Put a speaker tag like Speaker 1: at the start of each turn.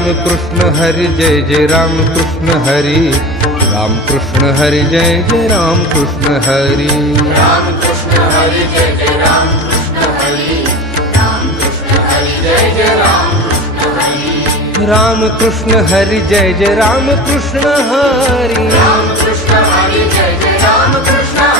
Speaker 1: Ram Krishna Hari Jay Jay Ram Krishna Hari Ram Krishna Hari Jay Jay Ram Krishna Hari
Speaker 2: Ram Krishna Hari Jay Jay Ram
Speaker 1: Ram Krishna Hari Jay Jay Ram Krishna Hari
Speaker 2: Ram Krishna Hari Jay Jay Ram Krishna